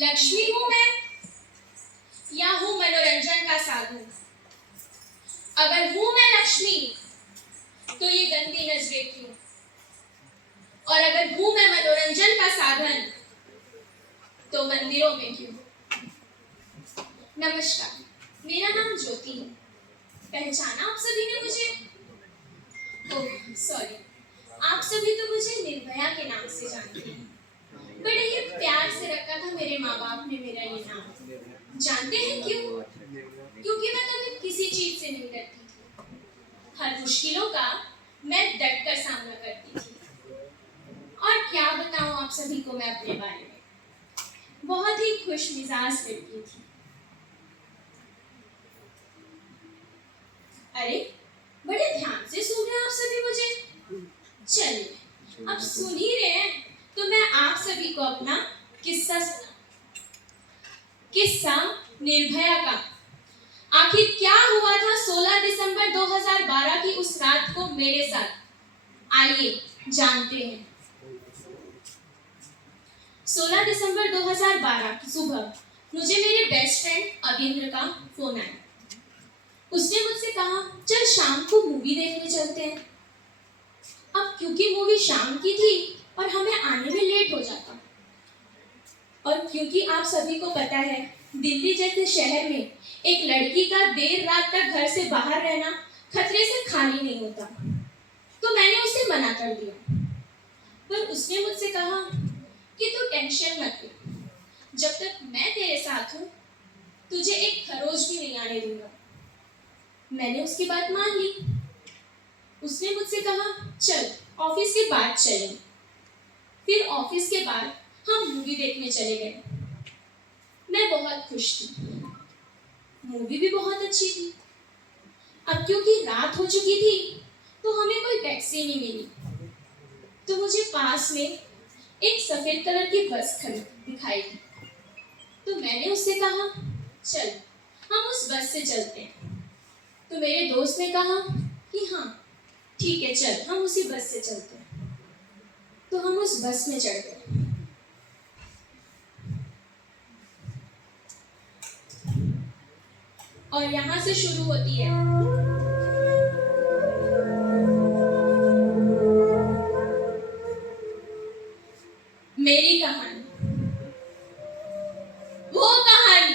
लक्ष्मी हूं मैं या हूं मनोरंजन का साधन? अगर हूं मैं लक्ष्मी तो ये गंदी नजरें क्यों? और अगर हूं मैं मनोरंजन का साधन तो मंदिरों में क्यों? नमस्कार, मेरा नाम ज्योति है। पहचाना आप सभी ने मुझे? ओह सॉरी, आप सभी तो मुझे निर्भया के नाम से जानते हैं। बड़े ही प्यार से रखा था मेरे माँ बाप ने मेरा ये नाम। जानते हैं क्यों? क्योंकि मैं कभी किसी चीज से नहीं डरती थी। हर मुश्किलों का मैं डट कर सामना करती थी। और क्या बताऊं आप सभी को मैं अपने बारे में, बहुत ही खुश मिजाज लड़की थी। अरे बड़े ध्यान से सुन रहे हैं आप सभी मुझे? चलिए, अब सुन ही रहे हैं तो मैं आप सभी को अपना किस्सा सुना। किस्सा निर्भया का। आखिर क्या हुआ था 16 दिसंबर 2012 की उस रात को मेरे साथ, आइए जानते हैं। 16 दिसंबर 2012 की सुबह मुझे मेरे बेस्ट फ्रेंड अभिंद्र का फोन आया। उसने मुझसे कहा, चल शाम को मूवी देखने चलते हैं। अब क्योंकि मूवी शाम की थी और हमें आने में लेट हो जाता, और क्योंकि आप सभी को पता है दिल्ली जैसे शहर में एक लड़की का देर रात तक घर से बाहर रहना खतरे से खाली नहीं होता, तो मैंने उसे मना कर दिया। पर उसने मुझसे कहा कि तू टेंशन मत ले, जब तक मैं तेरे साथ हूँ तुझे एक खरोच भी नहीं आने दूंगा। मैंने उसकी बात मान ली। उसने मुझसे कहा, चल ऑफिस के बाद चलें। फिर ऑफिस के बाद हम मूवी देखने चले गए। मैं बहुत खुश थी, मूवी भी बहुत अच्छी थी। अब क्योंकि रात हो चुकी थी तो हमें कोई टैक्सी नहीं मिली, तो मुझे पास में एक सफेद कलर की बस खड़ी दिखाई दी। तो मैंने उससे कहा, चल हम उस बस से चलते हैं। तो मेरे दोस्त ने कहा कि हाँ ठीक है, चल हम उसी बस से चलते हैं। तो हम उस बस में चढ़ गए। और यहाँ से शुरू होती है मेरी कहानी। वो कहानी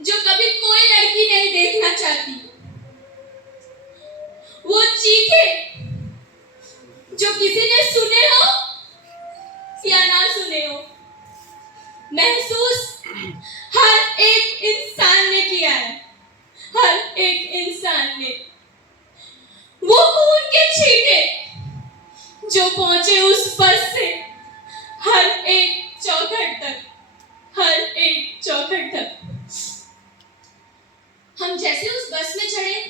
जो कभी कोई लड़की नहीं देखना चाहती। वो चीखें जो किसी ने सुने हो या ना सुने हो, महसूस हर एक इंसान ने किया है। हर एक इंसान ने वो खून के छींटे जो पहुंचे उस बस से हर एक चौखट तक, हर एक चौखट तक। हम जैसे उस बस में चढ़े,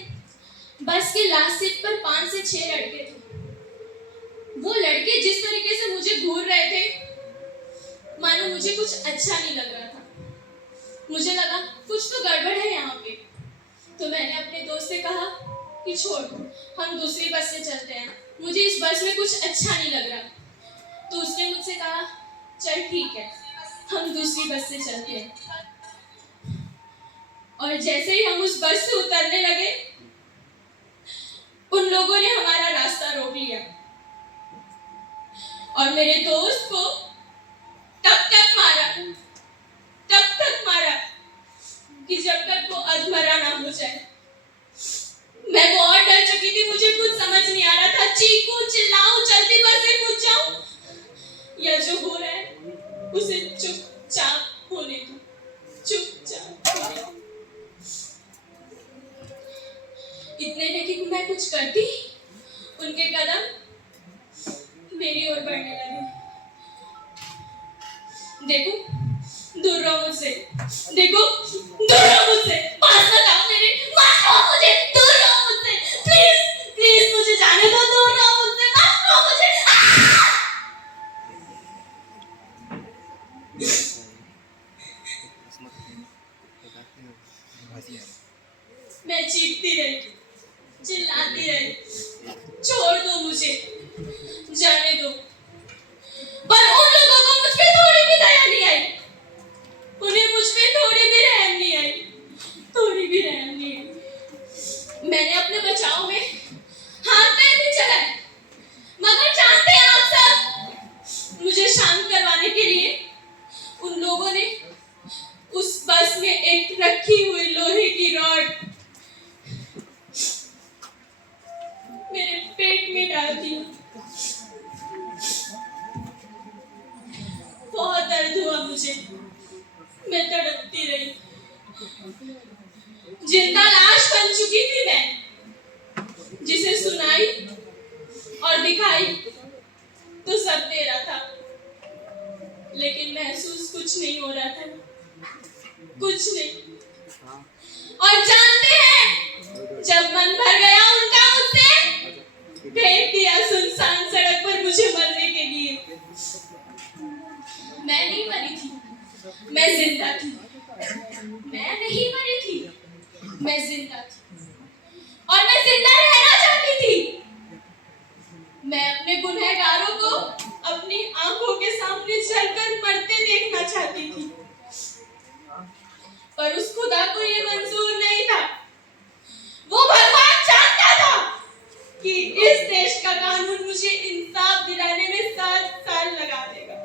बस के लास्ट सीट पर 5 से 6 लड़के थे। वो लड़के जिस तरीके से मुझे घूर रहे थे, मानो मुझे कुछ अच्छा नहीं लग रहा था। मुझे लगा कुछ तो गड़बड़ है यहाँ पे। तो मैंने अपने दोस्त से कहा कि छोड़, हम दूसरी बस से चलते हैं, मुझे इस बस में कुछ अच्छा नहीं लग रहा। तो उसने मुझसे कहा, चल ठीक है, हम दूसरी बस से चलते हैं। और जैसे ही हम उस बस से उतरने लगे, उन लोगों ने हमारा रास्ता रोक लिया और मेरे दोस्त को तब तक मारा कि जब तक वो अधमरा ना हो जाए। मैं बहुत डर चुकी थी, मुझे कुछ समझ नहीं आ रहा था, चीखूं चिल्लाऊं, जल्दी बस से कूद जाऊं, या जो हो रहा है उसे चुपचाप होने दो, चुपचाप होने दो। इतने में कि मैं कुछ करती, उनके कदम मेरी ओर बढ़ने लगे। देखो दूर रहो मुझसे, देखो दूर रहो मुझसे, पास मत आओ मेरे, मत आओ मुझे, दूर रहो मुझसे, प्लीज प्लीज मुझे जाने दो, दूर रहो मुझसे, मत आओ मुझे। मैं चीखती रही, चिल्लाती रही, छोड़ दो मुझे, जाने दो। पर उन लोगों को मुझ पे थोड़ी भी दया नहीं आई। मुझे शांत करवाने के लिए उन लोगों ने उस बस में एक रखी हुई लोहे की रॉड मेरे पेट में डाल दी। बहुत दर्द हुआ मुझे, मैं तड़पती रही। जिंदा लाश बन चुकी थी मैं, जिसे सुनाई और दिखाई तो सब दे रहा था, लेकिन महसूस कुछ नहीं हो रहा था, कुछ नहीं। और जानते हैं, जब मन भर गया उनका मुझसे, फेंक दिया सुनसान सड़क पर मुझे मरने के लिए। मैं नहीं मरी थी, मैं जिंदा थी। मैं नहीं मरी थी, मैं जिंदा थी, और मैं जिंदा रहना चाहती थी। मैं अपने गुनहगारों को अपनी आंखों के सामने जलकर मरते देखना चाहती थी, पर उस खुदा को ये मंजूर नहीं था। वो भगवान जानता था कि इस देश का कानून मुझे इंसाफ दिलाने में 7 साल लगा देगा।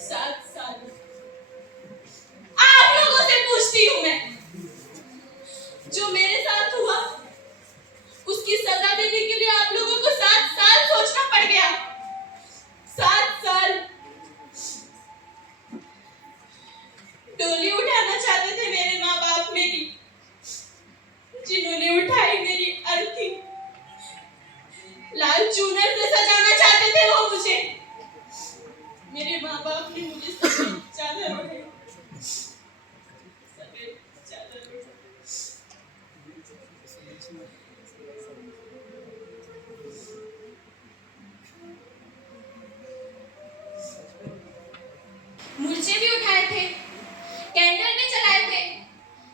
7 साल। आप लोगों से पूछती हूँ मैं, जो मेरे साथ हुआ उसकी सजा देने के लिए आप लोगों को 7 साल सोचना पड़ गया। 7 साल। डोली उठाना चाहते थे मेरे माँ बाप मेरी, जिन्होंने उठाई मेरी अर्थी। लाल चूनर से सजाना चाहते थे वो मुझे, मेरे माँ बाप ने मुझे सफेद चादर ओढ़ाई। सफेद चादर ओढ़ाई। मुर्चे भी उठाए थे, कैंडल भी जलाए थे,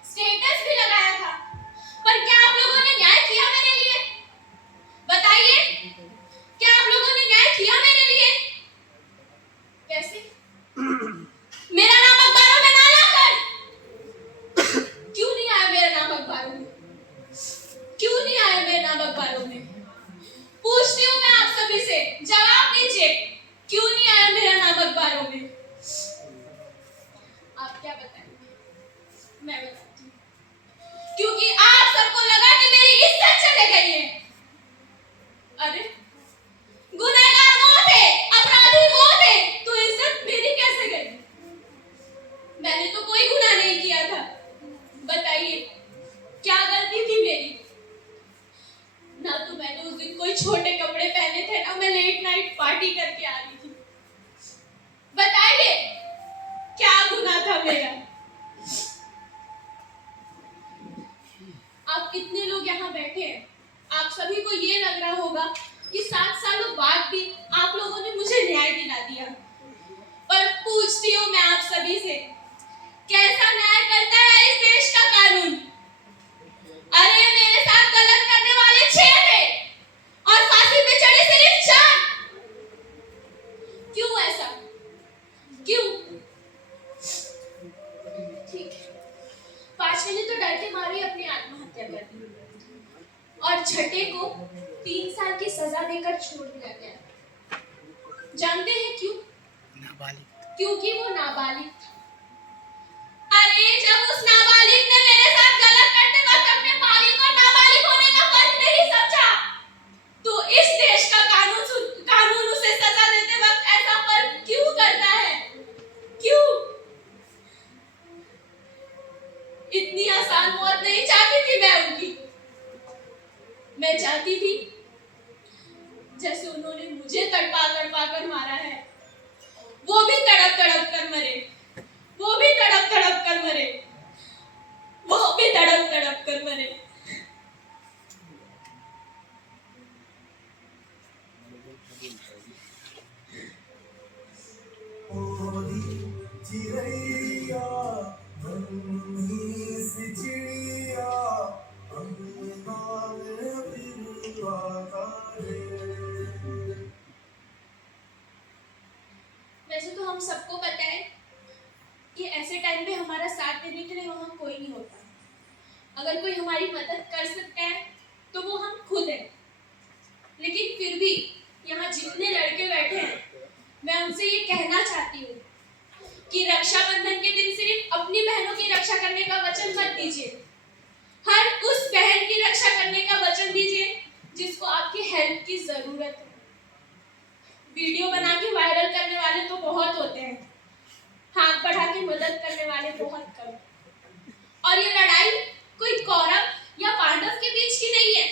स्टेटस भी लगाया था, पर क्या आप लोगों ने न्याय किया मेरे लिए? बताइए, क्या आप लोगों ने न्याय किया मेरे लिए? कैसे? मेरा नाम अखबारों में ना लाकर। क्यों नहीं आया मेरा नाम अखबारों में? क्यों नहीं आया मेरा नाम अखबारों में? पूछती हूँ मैं आप सभी से, जवाब दीजिए, क्यों नहीं आया मेरा नाम अखबारों में? आप क्या बताएंगे? मैं बताती हूँ, क्योंकि आप सबको लगा कि मेरी इज्जत चले गई है। अरे, गुनहगार वो थे, अपराधी वो थे, तो इज्जत मेरी कैसे गई? मैंने तो कोई गुनाह नहीं किया था। बताइए, क्या गलती थी मेरी? ना तो मैंने उस दिन कोई छोटे कपड़े पहने थे, ना मैं लेट नाइट पार्टी करके आ रही थी। बताइए, क्या गुनाह था मेरा? आप कितने लोग यहाँ बैठे हैं, आप सभी को ये लग रहा होगा कि 7 सालों बाद भी आप लोगों ने मुझे न्याय दिला दिया। पर पूछती हूँ मैं आप सभी से, कैसा न्याय करता है इस देश का कानून? अरे, मेरे साथ गलत करने वाले 6 थे और फांसी पे चढ़े सिर्फ 4। क्यों ऐसा? क्यों? ठीक है, 5वें ने तो डर के मारे अपनी आत्महत्या कर दी, और छठे को 3 साल की सजा देकर छोड़ दिया गया। जानते हैं क्यों? नाबालिग। क्योंकि वो नाबालिग था। अरे, जब उस नाबालिग ने मेरे साथ गलत करते वक्त अपने मालिक और नाबालिग होने का फर्क नहीं समझा, तो इस देश का कानून उसे सजा देते वक्त ऐसा फर्क क्यों करता है? क्यों? इतनी आसान मौत नहीं चाहती थी मैं उनकी। मैं चाहती थी जैसे उन्होंने मुझे तड़पा तड़पा कर मारा है, वो भी तड़प तड़प कर मरे, वो भी तड़प तड़प कर मरे, वो भी तड़प तड़प कर मरे। वैसे तो हम सबको पता है कि ऐसे टाइम पे हमारा साथ देने के लिए वहां कोई नहीं होता। अगर कोई हमारी मदद कर सकता है तो वो हम खुद हैं। लेकिन फिर भी यहाँ जितने लड़के बैठे हैं, मैं उनसे ये कहना चाहती हूँ कि रक्षाबंधन के दिन सिर्फ अपनी बहनों की रक्षा करने का वचन मत दीजिए, हर उस बहन की रक्षा करने का वचन दीजिए जिसको आपकी हेल्प की जरूरत है। वीडियो बना के वायरल करने वाले तो बहुत होते हैं, हाथ बढ़ा के मदद करने वाले बहुत कम। और ये लड़ाई कोई कौरव या पांडव के बीच की नहीं है,